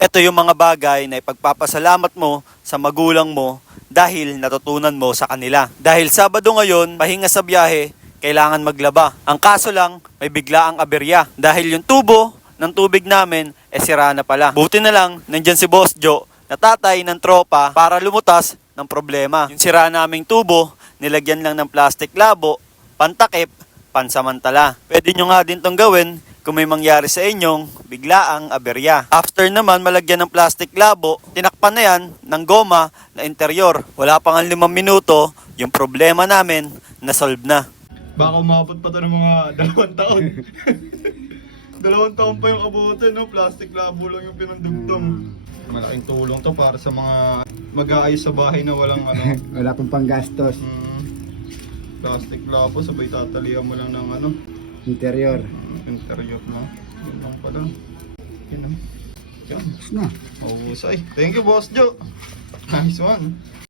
Ito yung mga bagay na ipagpapasalamat mo sa magulang mo dahil natutunan mo sa kanila. Dahil Sabado ngayon, pahinga sa biyahe, kailangan maglaba. Ang kaso lang, may biglaang aberya. Dahil yung tubo ng tubig namin, sira na pala. Buti na lang, nandyan si Boss Joe, na tatay ng tropa para lumutas ng problema. Yung sira naming tubo, nilagyan lang ng plastic labo, pantakip, pansamantala. Pwede nyo nga din tong gawin kung may mangyari sa inyong biglaang aberya. After naman malagyan ng plastic labo, tinakpan na yan ng goma na interior. Wala pang 5 minuto, yung problema namin na-solve na. Baka umabot pa to ng mga 2 taon. 2 taon pa yung abutin, no? Plastic labo lang yung pinandugtong. Malaking tulong to para sa mga mag-aayos sa bahay na walang ano. Wala pang panggastos. Plastic labo, sabay tatalihan mo lang ng ano. Interior. Interior na. Yun lang pala. Yun lang. Yan. Na. Mahusay. Thank you, Boss Joe. Nice one.